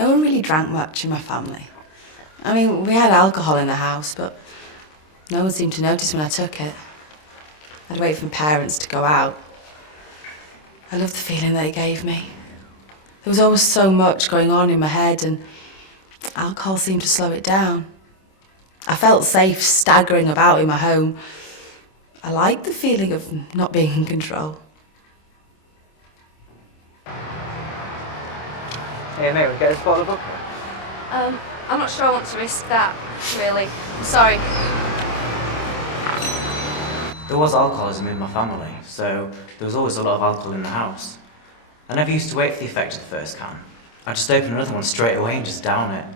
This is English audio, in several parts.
No one really drank much in my family. I mean, we had alcohol in the house, but no one seemed to notice when I took it. I'd wait for my parents to go out. I loved the feeling that it gave me. There was always so much going on in my head, and alcohol seemed to slow it down. I felt safe staggering about in my home. I liked the feeling of not being in control. Hey mate, we get this bottle of vodka? I'm not sure I want to risk that, really. I'm sorry. There was alcoholism in my family, so there was always a lot of alcohol in the house. I never used to wait for the effect of the first can. I'd just open another one straight away and just down it.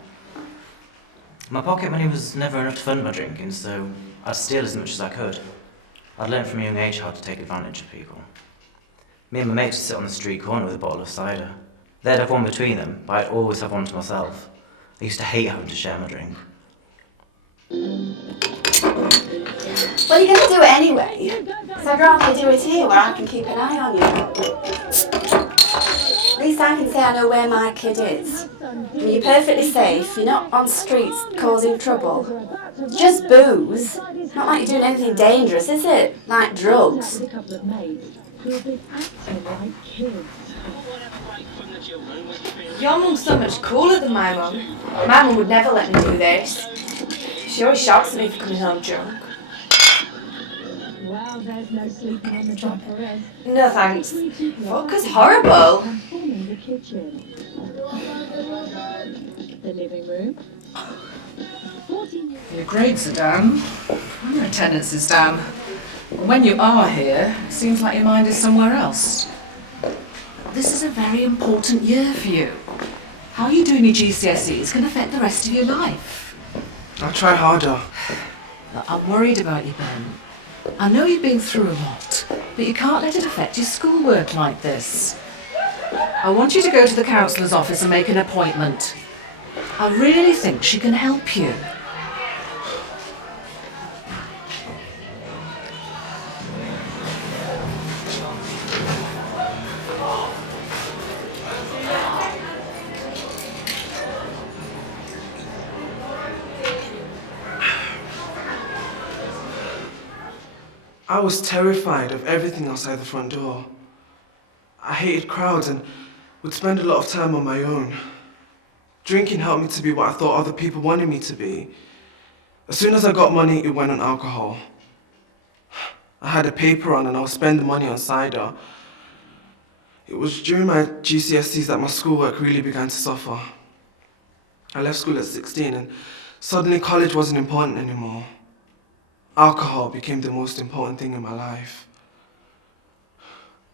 My pocket money was never enough to fund my drinking, so I'd steal as much as I could. I'd learned from a young age how to take advantage of people. Me and my mates would sit on the street corner with a bottle of cider. They'd have one between them, but I'd always have one to myself. I used to hate having to share my drink. Well, you're going to do it anyway. So I'd rather you do it here where I can keep an eye on you. At least I can say I know where my kid is. And you're perfectly safe. You're not on streets causing trouble. It's just booze. Not like you're doing anything dangerous, is it? Like drugs. Your mum's so much cooler than my mum. My mum would never let me do this. She always shouts at me for coming home drunk. Well, there's no sleeping on the job for us. No thanks. Vodka's horrible. Transforming the kitchen. The living room. 14 Your grades are down, and your attendance is down. And when you are here, it seems like your mind is somewhere else. This is a very important year for you. How you do in your GCSEs can affect the rest of your life. I'll try harder. Look, I'm worried about you, Ben. I know you've been through a lot, but you can't let it affect your schoolwork like this. I want you to go to the counsellor's office and make an appointment. I really think she can help you. I was terrified of everything outside the front door. I hated crowds and would spend a lot of time on my own. Drinking helped me to be what I thought other people wanted me to be. As soon as I got money, it went on alcohol. I had a paper run and I would spend the money on cider. It was during my GCSEs that my schoolwork really began to suffer. I left school at 16 and suddenly college wasn't important anymore. Alcohol became the most important thing in my life.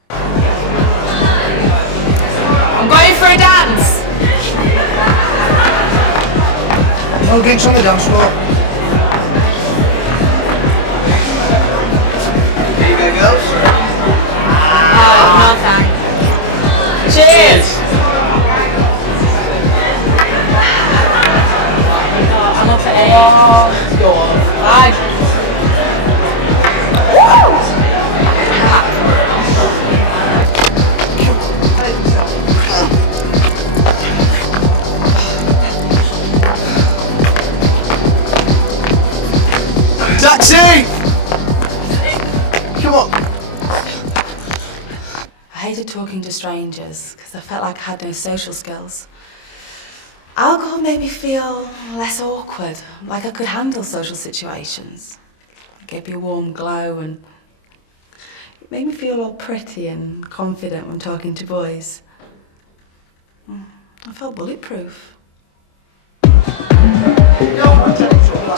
I'm going for a dance. No drinks on the dance floor. Here you go, girls. Oh, no thanks. Cheers. I'm up at 8. Oh, go on. Bye. Taxi! Come on. I hated talking to strangers because I felt like I had no social skills. Alcohol made me feel less awkward, like I could handle social situations. It gave me a warm glow and it made me feel all pretty and confident when talking to boys. I felt bulletproof. I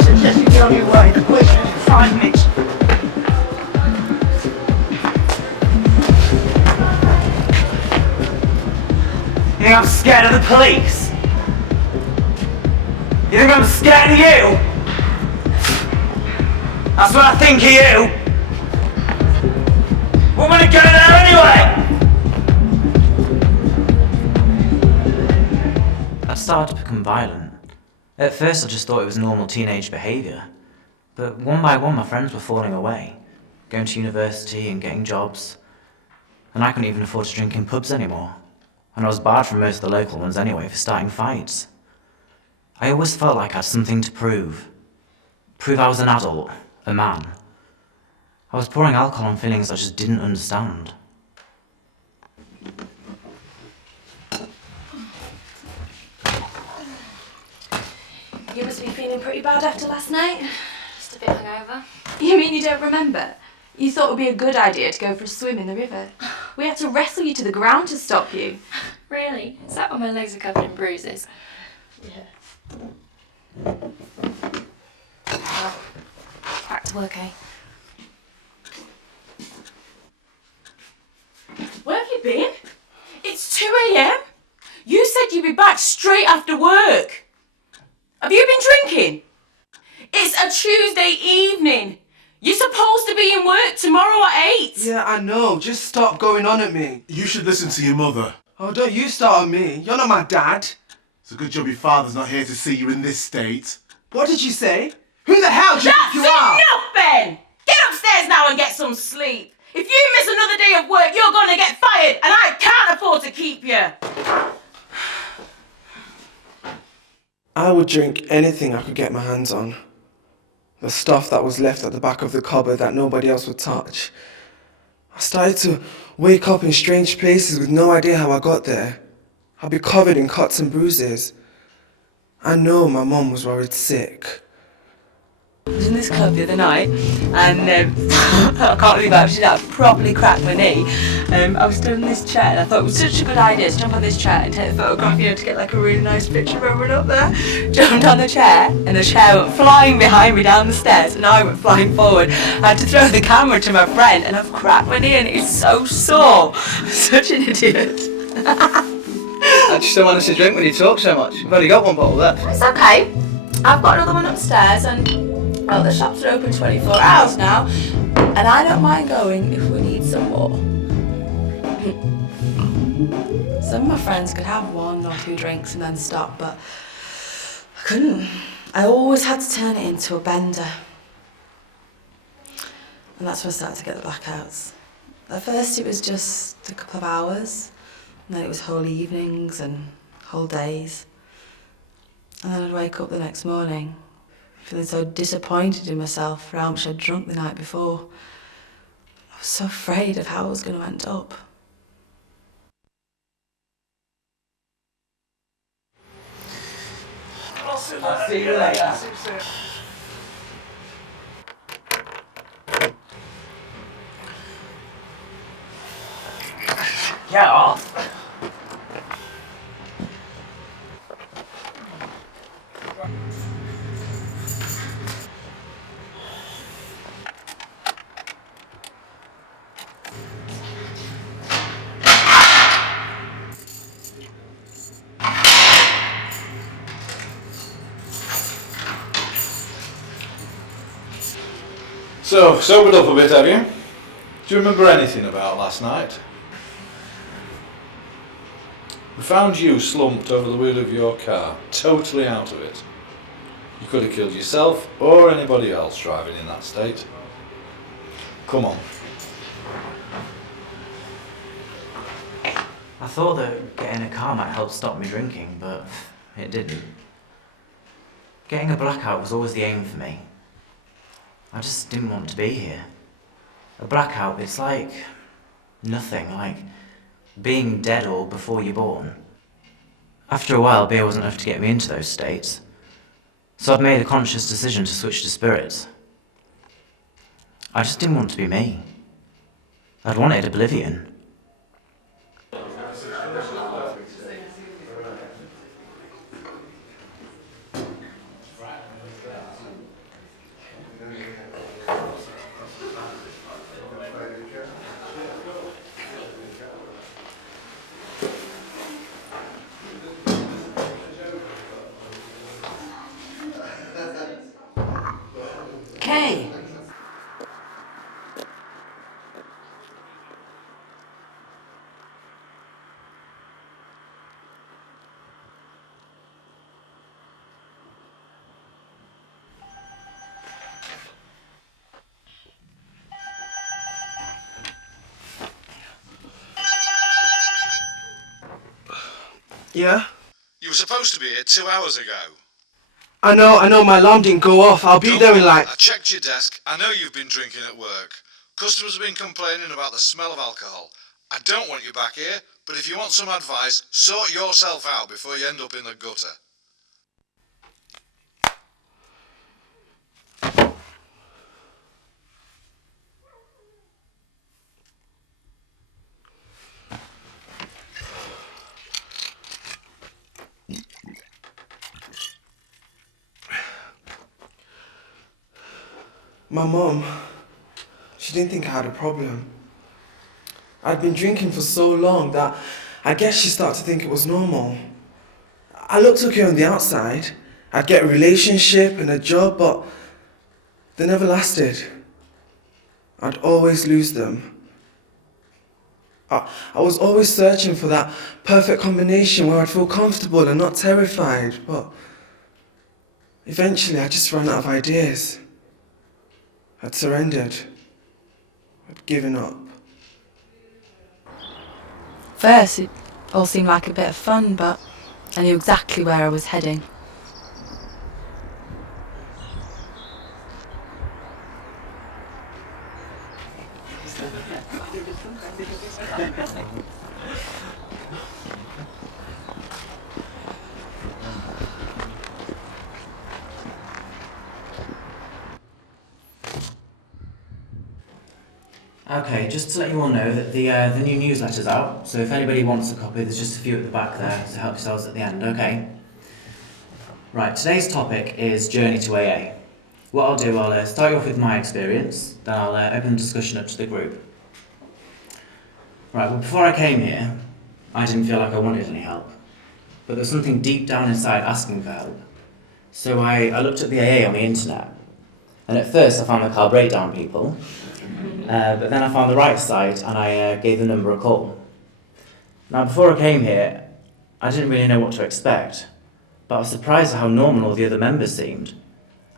suggest you get on your way. The police will be 5 minutes. You think I'm scared of the police? You think I'm scared of you? That's what I think of you. We're gonna go there anyway! I started to become violent. At first I just thought it was normal teenage behaviour. But one by one my friends were falling away, going to university and getting jobs. And I couldn't even afford to drink in pubs anymore. and I was barred from most of the local ones anyway for starting fights. I always felt like I had something to prove. Prove I was an adult, a man. I was pouring alcohol on feelings I just didn't understand. You must be feeling pretty bad after last night. Just a bit hungover. You mean you don't remember? You thought it would be a good idea to go for a swim in the river. We had to wrestle you to the ground to stop you. Really? Is that why my legs are covered in bruises? Yeah. Well, back to work, eh? Where have you been? It's 2 a.m. You said you'd be back straight after work. Have you been drinking? It's a Tuesday evening. You're supposed to be in work tomorrow at 8. Yeah, I know. Just stop going on at me. You should listen to your mother. Oh, don't you start on me. You're not my dad. It's a good job your father's not here to see you in this state. What did you say? Who the hell do you think you are? Enough, Ben! Get upstairs now and get some sleep. If you miss another day of work, you're going to get fired, and I can't afford to keep you. I would drink anything I could get my hands on. The stuff that was left at the back of the cupboard that nobody else would touch. I started to wake up in strange places with no idea how I got there. I'd be covered in cuts and bruises. I know my mum was worried sick. I was in this club the other night and I can't believe I actually properly cracked my knee. I was stood in this chair and I thought it was such a good idea to jump on this chair and take a photograph, you know, to get like a really nice picture of everyone up there. Jumped on the chair and the chair went flying behind me down the stairs and I went flying forward. I had to throw the camera to my friend and I've cracked my knee and it's so sore. I'm such an idiot. I just don't want us to drink when you talk so much. We've only got one bottle left. It's okay. I've got another one upstairs and well, the shops are open 24 hours now and I don't mind going if we need some more. Some of my friends could have 1 or 2 drinks and then stop, but I couldn't. I always had to turn it into a bender. And that's when I started to get the blackouts. At first it was just a couple of hours, and then it was whole evenings and whole days. And then I'd wake up the next morning, feeling so disappointed in myself for how much I'd drunk the night before. I was so afraid of how I was going to end up. I'll see you later. Get off! So, sobered up a bit, have you? Do you remember anything about last night? We found you slumped over the wheel of your car, totally out of it. You could have killed yourself or anybody else driving in that state. Come on. I thought that getting a car might help stop me drinking, but it didn't. Getting a blackout was always the aim for me. I just didn't want to be here. A blackout, it's like nothing, like being dead or before you're born. After a while, beer wasn't enough to get me into those states, so I'd made a conscious decision to switch to spirits. I just didn't want to be me. I'd wanted oblivion. Kay. Yeah? You were supposed to be here 2 hours ago. I know, my alarm didn't go off. I'll be there in like... I checked your desk. I know you've been drinking at work. Customers have been complaining about the smell of alcohol. I don't want you back here, but if you want some advice, sort yourself out before you end up in the gutter. My mum, she didn't think I had a problem. I'd been drinking for so long that I guess she started to think it was normal. I looked okay on the outside. I'd get a relationship and a job, but they never lasted. I'd always lose them. I was always searching for that perfect combination where I'd feel comfortable and not terrified, but eventually I just ran out of ideas. I'd surrendered. I'd given up. First, it all seemed like a bit of fun, but I knew exactly where I was heading. Okay, just to let you all know that the new newsletter's out, so if anybody wants a copy, there's just a few at the back there to help yourselves at the end, okay? Right, today's topic is Journey to AA. What I'll do, I'll start you off with my experience, then I'll open the discussion up to the group. Right, well before I came here, I didn't feel like I wanted any help, but there was something deep down inside asking for help. So I looked at the AA on the internet, and at first I found the car breakdown people, but then I found the right site and I gave the number a call. Now before I came here, I didn't really know what to expect, but I was surprised at how normal all the other members seemed,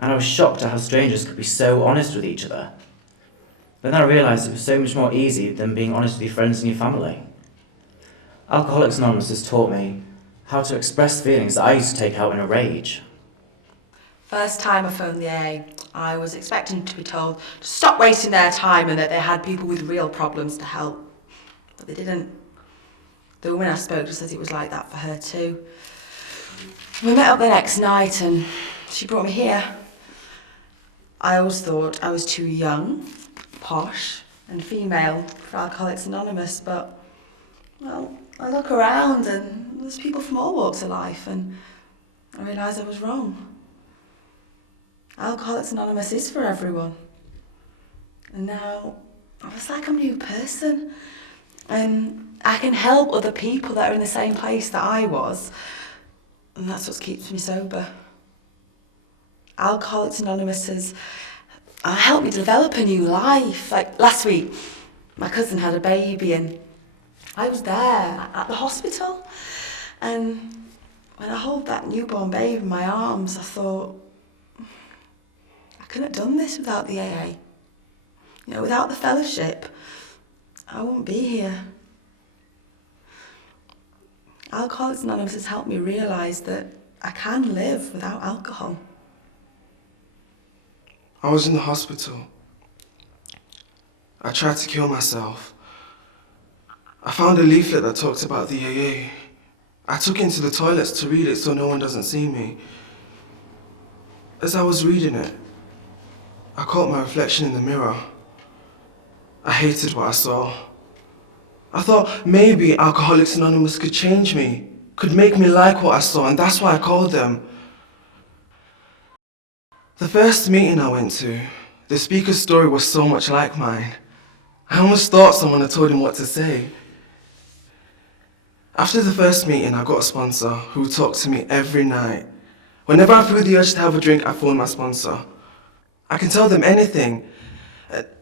and I was shocked at how strangers could be so honest with each other. But then I realised it was so much more easy than being honest with your friends and your family. Alcoholics Anonymous has taught me how to express feelings that I used to take out in a rage. First time I phoned the AA, I was expecting to be told to stop wasting their time and that they had people with real problems to help. But they didn't. The woman I spoke to says it was like that for her too. We met up the next night and she brought me here. I always thought I was too young, posh and female for Alcoholics Anonymous, but, well, I look around and there's people from all walks of life and I realise I was wrong. Alcoholics Anonymous is for everyone. And now, it's like I'm a new person. And I can help other people that are in the same place that I was. And that's what keeps me sober. Alcoholics Anonymous has helped me develop a new life. Like last week, my cousin had a baby and I was there at the hospital. And when I held that newborn baby in my arms, I thought, I couldn't have done this without the AA. You know, without the fellowship, I wouldn't be here. Alcoholics Anonymous has helped me realise that I can live without alcohol. I was in the hospital. I tried to kill myself. I found a leaflet that talked about the AA. I took it into the toilets to read it so no one doesn't see me. As I was reading it, I caught my reflection in the mirror. I hated what I saw. I thought maybe Alcoholics Anonymous could change me, could make me like what I saw, and that's why I called them. The first meeting I went to, the speaker's story was so much like mine. I almost thought someone had told him what to say. After the first meeting, I got a sponsor who talked to me every night. Whenever I feel the urge to have a drink, I phone my sponsor. I can tell them anything.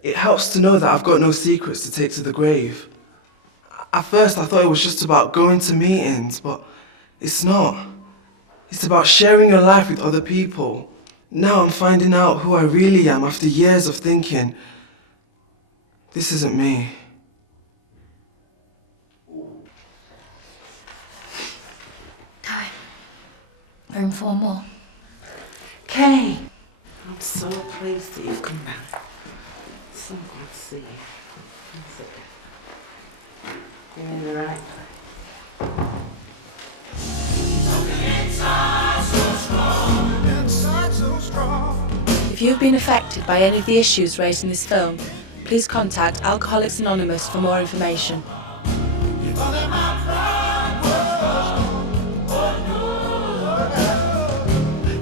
It helps to know that I've got no secrets to take to the grave. At first, I thought it was just about going to meetings, but it's not. It's about sharing your life with other people. Now I'm finding out who I really am after years of thinking, this isn't me. Room 4 more. Kay, I'm so pleased that you've come back. So glad to see you. That's it. You're in the right place. If you have been affected by any of the issues raised in this film, please contact Alcoholics Anonymous for more information.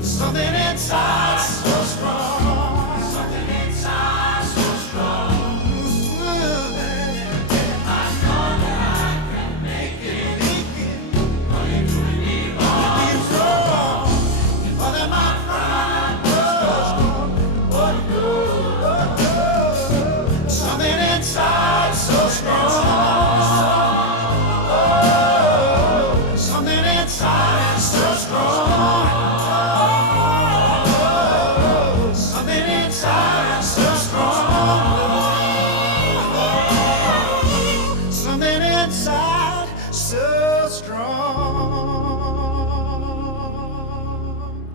Something inside so strong. Something inside so strong. I know that I can make it. All you do is leave on strong. More than my pride. Something inside so strong. Something inside so strong. Something inside so strong. Something inside so